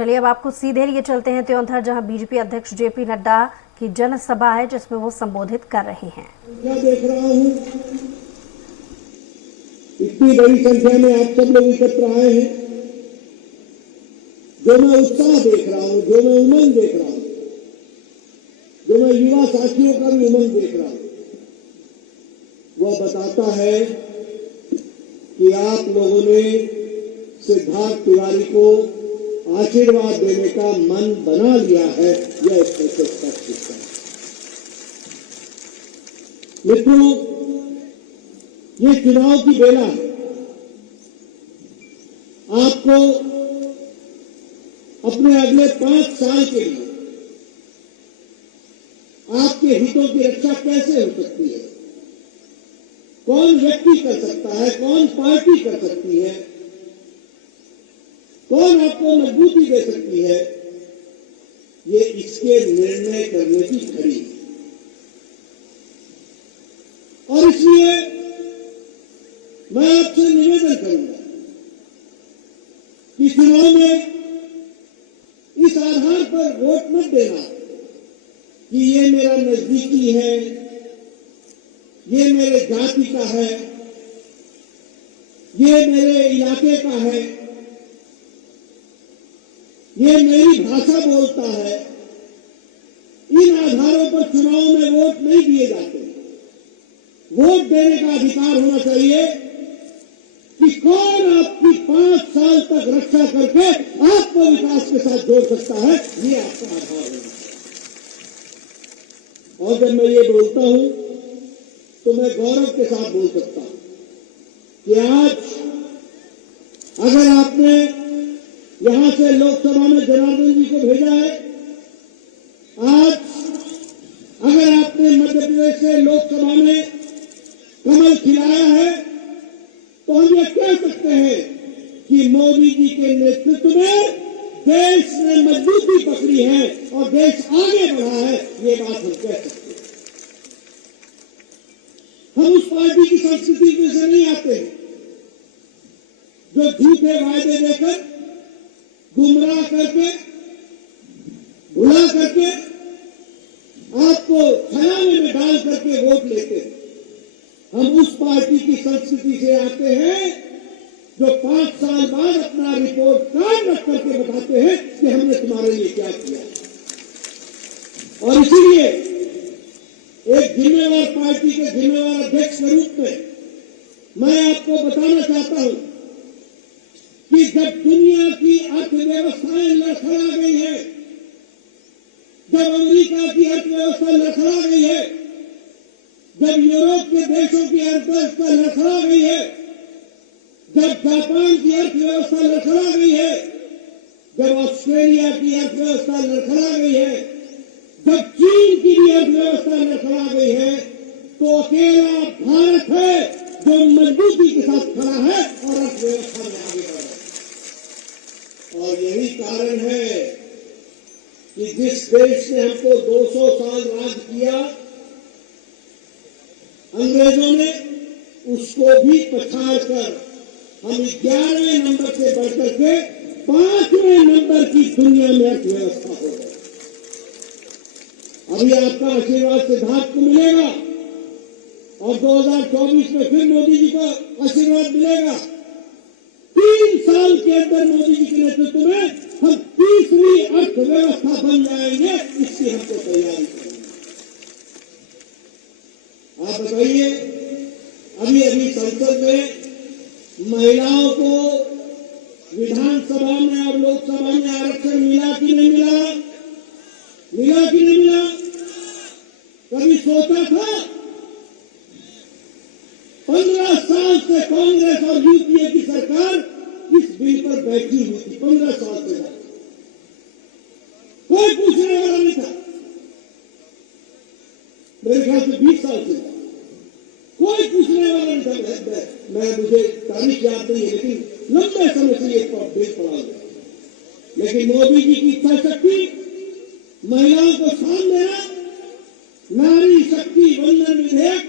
चलिए अब आपको सीधे लिए चलते हैं त्योंधर, जहां बीजेपी अध्यक्ष जेपी नड्डा की जनसभा है जिसमें वो संबोधित कर रहे हैं। क्या देख रहा हूं, इतनी बड़ी संख्या में आप सब लोग एकत्र आए हैं। जो मैं उत्साह देख रहा हूं, जो मैं उमंग देख रहा हूं, जो मैं युवा साथियों का भी उमंग देख रहा हूं, वह बताता है कि आप लोगों ने सिद्धार्थ तिवारी को आशीर्वाद देने का मन बना लिया है। यह स्पष्ट दिखता है। मित्रों, ये चुनाव की बेला है। आपको अपने अगले 5 साल के लिए आपके हितों की रक्षा कैसे हो सकती है, कौन व्यक्ति कर सकता है, कौन पार्टी कर सकती है, कौन आपको मजबूती दे सकती है, ये इसके निर्णय करने की घड़ी है। और इसलिए मैं आपसे निवेदन करूंगा कि चुनाव में इस आधार पर वोट मत देना कि ये मेरा नजदीकी है, ये मेरे जाति का है, ये मेरे इलाके का है, ये मेरी भाषा बोलता है। इन आधारों पर चुनाव में वोट नहीं दिए जाते। वोट देने का अधिकार होना चाहिए कि कौन आपकी 5 साल तक रक्षा करके आपको विकास के साथ जोड़ सकता है, ये आपका आधार होना चाहिए। और जब मैं ये बोलता हूं तो मैं गौरव के साथ बोल सकता हूं कि आज अगर आपने यहां से लोकसभा में जनार्दन जी को भेजा है, आज अगर आपने मध्य प्रदेश से लोकसभा में कमल खिलाया है, तो हम ये कह सकते हैं कि मोदी जी के नेतृत्व में देश ने मजबूती पकड़ी है और देश आगे बढ़ा है। ये बात हम कह सकते हैं। हम उस पार्टी की संस्कृति में से नहीं आते हैं जो झूठे वायदे देकर, गुमराह करके, भुला करके, आपको खयाले में डाल करके वोट लेते हैं। हम उस पार्टी की संस्कृति से आते हैं जो 5 साल बाद अपना रिपोर्ट कार्ड रख करके बताते हैं कि हमने तुम्हारे लिए क्या किया। और इसीलिए एक जिम्मेवार पार्टी के जिम्मेवार अध्यक्ष के रूप में मैं आपको बताना चाहता हूं कि जब दुनिया की अर्थव्यवस्थाएं लड़खड़ा गई है, जब अमेरिका की अर्थव्यवस्था लड़खड़ा गई है, जब यूरोप के देशों की अर्थव्यवस्था लड़खड़ा गई है, जब जापान की अर्थव्यवस्था लड़खड़ा गई है, जब ऑस्ट्रेलिया की अर्थव्यवस्था लड़खड़ा गई है, जब चीन की भी अर्थव्यवस्था लड़खड़ा गई है, तो अकेला भारत है जो मजबूती के साथ खड़ा है और अर्थव्यवस्था में आगे बढ़ रहा है। और यही कारण है कि जिस देश ने हमको 200 साल राज किया, अंग्रेजों ने, उसको भी पछाड़ कर हम 11वें नंबर से बढ़कर के 5वें नंबर की दुनिया में अर्थव्यवस्था हो गई। अभी आपका आशीर्वाद सिद्धार्थ को मिलेगा और 2024 में फिर मोदी जी का आशीर्वाद मिलेगा। 3 साल के अंदर मोदी जी के नेतृत्व में हम तीसरी अर्थव्यवस्था बन जाएंगे। इसकी हमको तैयारी करनी है। आप बताइए, अभी अभी संसद में महिलाओं को विधानसभा में और लोकसभा में आरक्षण मिला कि नहीं मिला? मिला कि नहीं मिला? कभी सोचा था? 15 साल से कांग्रेस और यूपीए की सरकार इस बिल पर बैठी हुई थी। 15 साल से कोई पूछने वाला नहीं था। मेरे ख्याल से 20 साल से कोई पूछने वाला नहीं था। मुझे तारीख याद नहीं है, लेकिन लंबे समय से ये बिल पड़ा हुआ। लेकिन मोदी जी की इच्छा शक्ति, महिलाओं को स्थान देना, नारी शक्ति वंदन विधेयक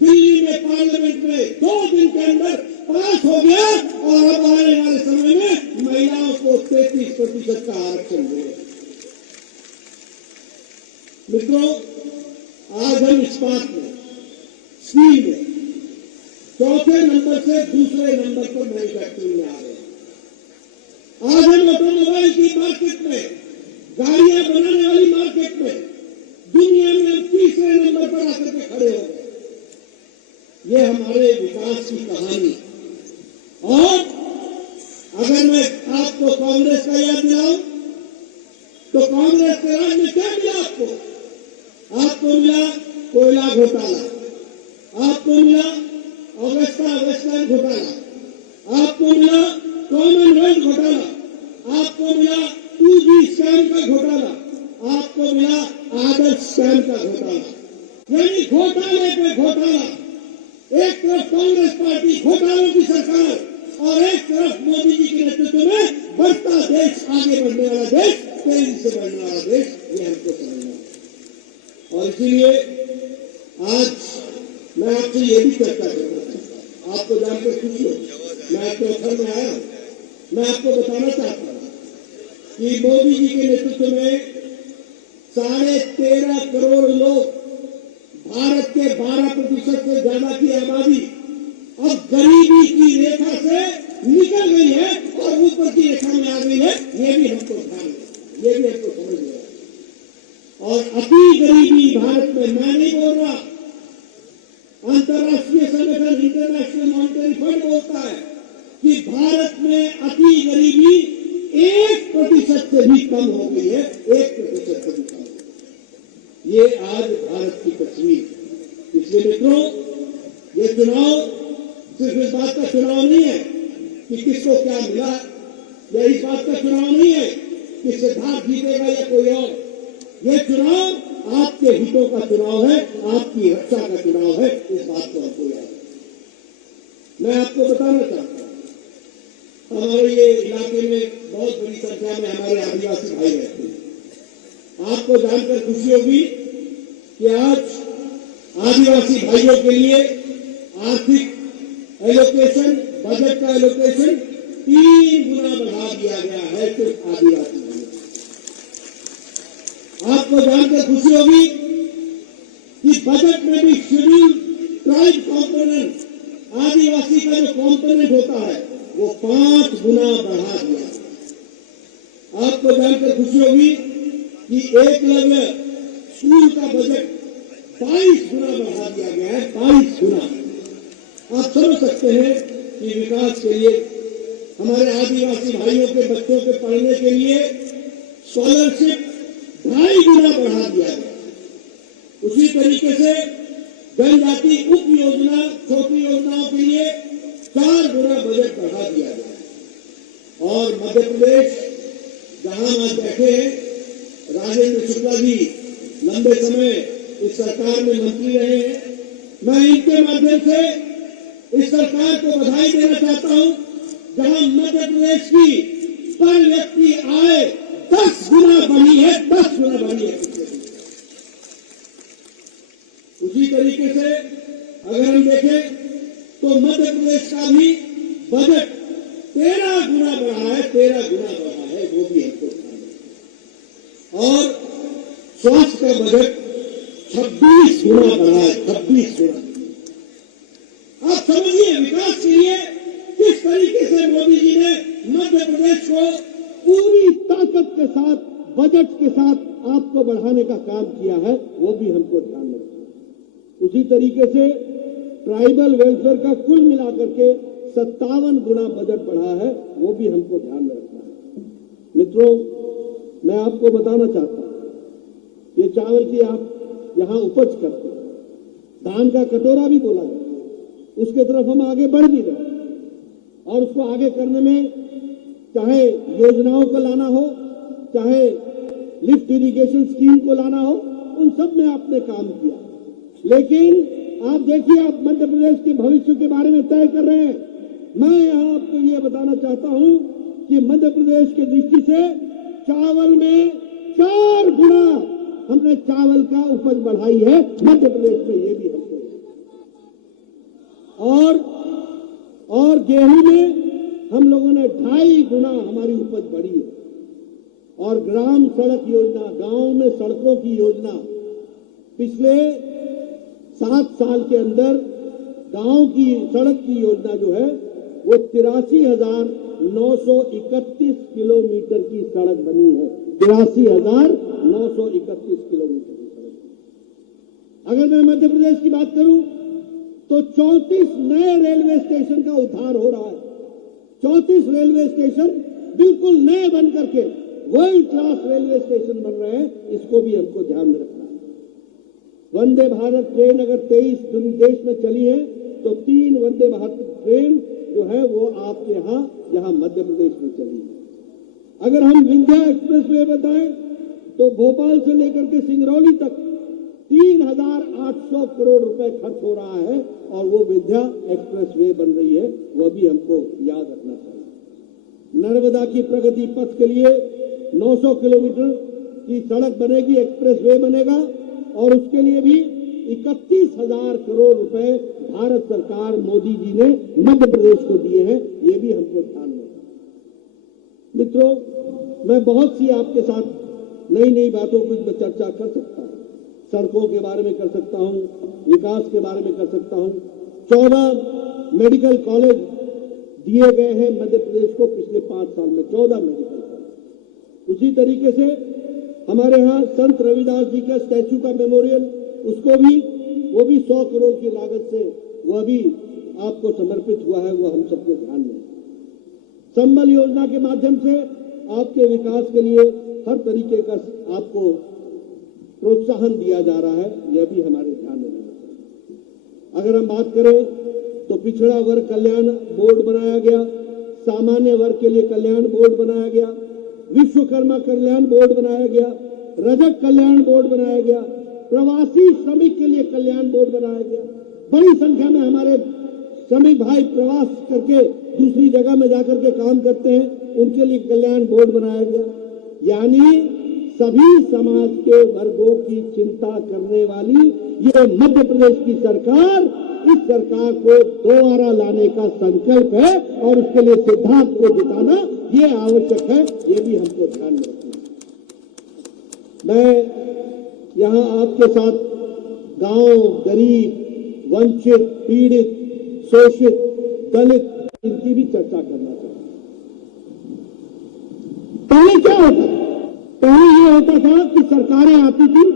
दिल्ली में पार्लियामेंट में 2 दिन के अंदर पास हो गया और अब आने वाले समय में महिलाओं को 33% का आरक्षण मिलेगा। मित्रों, आज हम इस्पात में, स्टील में चौथे नंबर से दूसरे नंबर पर मैन्युफैक्चरिंग में आ गए। आज हम ऑटोमोबाइल की मार्केट में, गाड़ियां बनाने वाली मार्केट में दुनिया में हम तीसरे नंबर पर आकर के खड़े हो गए। ये हमारे विकास की कहानी। और अगर मैं आपको कांग्रेस का याद दिलाऊं तो कांग्रेस के राज में क्या मिला आपको? आपको मिला कोयला घोटाला, आपको मिला ऑगस्टा वेस्टलैंड घोटाला, आपको मिला कॉमनवेल्थ घोटाला, आपको मिला 2G स्कैम का घोटाला, आपको मिला आदर्श स्कैम का घोटाला। यानी घोटाले पे घोटाला। एक तरफ कांग्रेस पार्टी घोटालों की सरकार और एक तरफ मोदी जी के नेतृत्व में बढ़ता देश, आगे बढ़ने वाला देश, तेजी से बढ़ने वाला देश, ये हमको समझना है। और इसीलिए आज मैं आपसे ये भी चर्चा करना चाहता हूँ, आपको जानकर खुशी हो, मैं आपके घर में आया हूं, मैं आपको बताना चाहता हूँ कि मोदी जी के नेतृत्व में 13.5 करोड़ लोग, भारत के 12% से ज्यादा की आबादी अब गरीबी की रेखा से निकल गई है और ऊपर की रेखा में आ गई है। ये भी हमको ध्यान है, ये भी हमको समझ लिया। और अति गरीबी भारत में, मैं नहीं बोल रहा, अंतर्राष्ट्रीय संगठन इंटरनेशनल मॉनिटरी फंड बोलता है कि भारत में अति गरीबी 1% से भी कम हो गई है, 1% से भी कम। ये आज भारत की तस्वीर। इसलिए मित्रों, ये चुनाव सिर्फ इस बात का चुनाव नहीं है कि किसको क्या मिला, या इस बात का चुनाव नहीं है कि सिद्धार्थ जीतेगा या कोई और। ये चुनाव आपके हितों का चुनाव है, आपकी रक्षा का चुनाव है। इस बात को हमको याद है। मैं आपको बताना चाहता हूं, हमारे ये इलाके में बहुत बड़ी संख्या में हमारे आदिवासी भाई रहते हैं। आपको जानकर खुशी होगी कि आज आदिवासी भाइयों के लिए आर्थिक एलोकेशन, बजट का एलोकेशन 3 गुना बढ़ा दिया गया है सिर्फ आदिवासी भाइयों। आपको जानकर खुशी होगी कि बजट में भी शेड्यूल ट्राइब कॉम्पोनेंट, आदिवासी का जो कॉम्पोनेंट होता है, वो 5 गुना बढ़ा दिया। आपको जानकर खुशी होगी कि एकलव्य स्कूल का बजट 22 गुना बढ़ा दिया गया है, 22 गुना। आप समझ सकते हैं कि विकास के लिए, हमारे आदिवासी भाइयों के बच्चों के पढ़ने के लिए स्कॉलरशिप 2.5 गुना बढ़ा दिया गया। उसी तरीके से जनजाति उप योजना, छोटी योजनाओं के लिए 4 गुना बजट बढ़ा दिया गया। और मध्य प्रदेश, जहां आज बैठे हैं, राजेंद्र शुक्ला जी लंबे समय इस सरकार में मंत्री रहे हैं। मैं इनके माध्यम से इस सरकार को बधाई देना चाहता हूं, जहां मध्य प्रदेश की पर व्यक्ति आय 10 गुना बढ़ी है, 10 गुना बढ़ी है। उसी तरीके से अगर हम देखें तो मध्य प्रदेश का भी बजट 13 गुना बढ़ा है, 13 गुना बढ़ा है, वो भी हमको ध्यान रखना। और स्वास्थ्य का बजट 26 गुना बढ़ा है, 26 गुना। आप समझिए विकास के लिए किस तरीके से मोदी जी ने मध्य प्रदेश को पूरी ताकत के साथ, बजट के साथ आपको बढ़ाने का काम किया है, वो भी हमको ध्यान में रखना है। उसी तरीके से ट्राइबल वेलफेयर का कुल मिलाकर के 57 गुना बजट बढ़ा है, वो भी हमको ध्यान में रखना है। मित्रों, मैं आपको बताना चाहता हूं, ये चावल की आप यहां उपज करते हैं, धान का कटोरा भी बोला जाता है, उसके तरफ हम आगे बढ़ भी रहे और उसको आगे करने में चाहे योजनाओं को लाना हो, चाहे लिफ्ट इरिगेशन स्कीम को लाना हो, उन सब में आपने काम किया। लेकिन आप देखिए, आप मध्य प्रदेश के भविष्य के बारे में तय कर रहे हैं। मैं यहां आपको ये बताना चाहता हूं कि मध्य प्रदेश की दृष्टि से चावल में 4 गुना हमने चावल का उपज बढ़ाई है मध्य प्रदेश में, ये भी हमको। और और गेहूं में हम लोगों ने 2.5 गुना हमारी उपज बढ़ी है। और ग्राम सड़क योजना, गांव में सड़कों की योजना, पिछले 7 साल के अंदर गांव की सड़क की योजना जो है वो 83,931 किलोमीटर की सड़क बनी है। 83,931 किलोमीटर की सड़क। अगर मैं मध्य प्रदेश की बात करूं तो 34 नए रेलवे स्टेशन का उद्धार हो रहा है। 34 रेलवे स्टेशन बिल्कुल नए बन करके वर्ल्ड क्लास रेलवे स्टेशन बन रहे हैं। इसको भी हमको ध्यान में रखना है। वंदे भारत ट्रेन अगर 23 देश में चली है तो 3 वंदे भारत ट्रेन जो है वो आपके यहां मध्य प्रदेश में चली है। अगर हम विंध्या एक्सप्रेस वे बताएं तो भोपाल से लेकर के सिंगरौली तक 3,800 करोड़ रुपए खर्च हो रहा है और वो विंध्या एक्सप्रेस वे बन रही है। वह भी हमको याद रखना चाहिए। नर्मदा की प्रगति पथ के लिए 900 किलोमीटर की सड़क बनेगी, एक्सप्रेस वे बनेगा और उसके लिए भी 31,000 करोड़ रुपए भारत सरकार मोदी जी ने मध्य प्रदेश को दिए हैं। ये भी हमको ध्यान में। मित्रों, मैं बहुत सी आपके साथ नई नई बातों पर चर्चा कर सकता हूं। सड़कों के बारे में कर सकता हूं, विकास के बारे में कर सकता हूं। 14 मेडिकल कॉलेज दिए गए हैं मध्य प्रदेश को पिछले 5 साल में, 14 मेडिकल कॉलेज। उसी तरीके से हमारे यहाँ संत रविदास जी का स्टैच्यू का मेमोरियल, उसको भी वो भी 100 करोड़ की लागत से वह भी आपको समर्पित हुआ है। वो हम सबके ध्यान में। संबल योजना के माध्यम से आपके विकास के लिए हर तरीके का आपको प्रोत्साहन दिया जा रहा है। यह भी हमारे ध्यान में रहना चाहिए। अगर हम बात करें तो पिछड़ा वर्ग कल्याण बोर्ड बनाया गया, सामान्य वर्ग के लिए कल्याण बोर्ड बनाया गया, विश्वकर्मा कल्याण बोर्ड बनाया गया, रजक कल्याण बोर्ड बनाया गया, प्रवासी श्रमिक के लिए कल्याण बोर्ड बनाया गया। बड़ी संख्या में हमारे श्रमिक भाई प्रवास करके दूसरी जगह में जाकर के काम करते हैं, उनके लिए कल्याण बोर्ड बनाया गया। यानी सभी समाज के वर्गों की चिंता करने वाली ये मध्य प्रदेश की सरकार, इस सरकार को दोबारा लाने का संकल्प है और उसके लिए सिद्धांत को जिताना ये आवश्यक है। ये भी हमको ध्यान में रखना है। मैं यहां आपके साथ गांव, गरीब, वंचित, पीड़ित, शोषित, दलित, इनकी भी चर्चा करना चाहता हूं। पहले क्या होता था? पहले ये होता था कि सरकारें आती थी।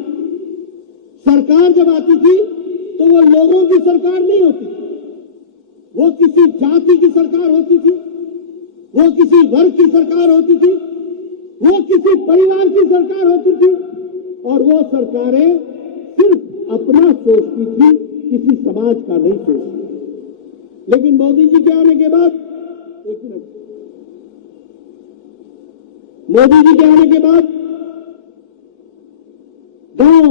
सरकार जब आती थी तो वो लोगों की सरकार नहीं होती थी, वो किसी जाति की सरकार होती थी, वो किसी वर्ग की सरकार होती थी, वो किसी परिवार की सरकार होती थी और वो सरकारें सिर्फ अपना सोचती थी, किसी समाज का नहीं सोचती। लेकिन मोदी जी के आने के बाद, एक मिनट, मोदी जी के आने के बाद गांव,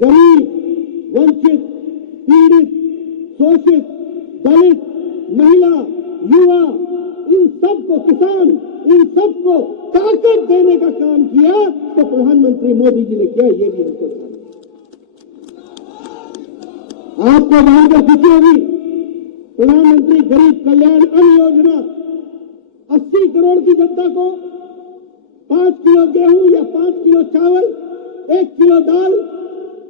गरीब, वंचित, पीड़ित, शोषित, दलित, महिला, युवा, इन सबको, किसान, इन सबको ताकत देने का काम किया तो प्रधानमंत्री मोदी जी ने किया। ये भी हमको ध्यान है। आपको जानकर खुशी होगी, प्रधानमंत्री गरीब कल्याण अन्न योजना 80 करोड़ की जनता को 5 किलो गेहूं या 5 किलो चावल, 1 किलो दाल,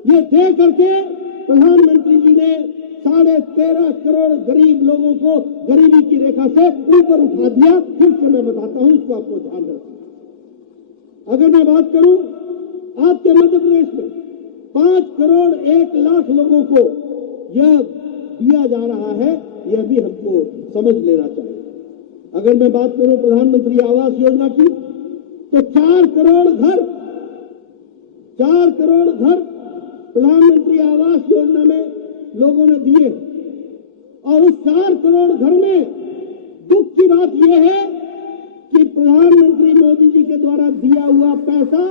ये दे करके प्रधानमंत्री जी ने 13.5 करोड़ गरीब लोगों को गरीबी की रेखा से ऊपर उठा दिया। फिर से मैं बताता हूं, इसको आपको ध्यान रखना। अगर मैं बात करूं आपके मध्य प्रदेश में 5 करोड़ 1 लाख लोगों को यह दिया जा रहा है, यह भी हमको समझ लेना चाहिए। अगर मैं बात करूं प्रधानमंत्री आवास योजना की तो 4 करोड़ घर प्रधानमंत्री आवास योजना में लोगों ने दिए और उस 4 करोड़ घर में दुख की बात यह है कि प्रधानमंत्री मोदी जी के द्वारा दिया हुआ पैसा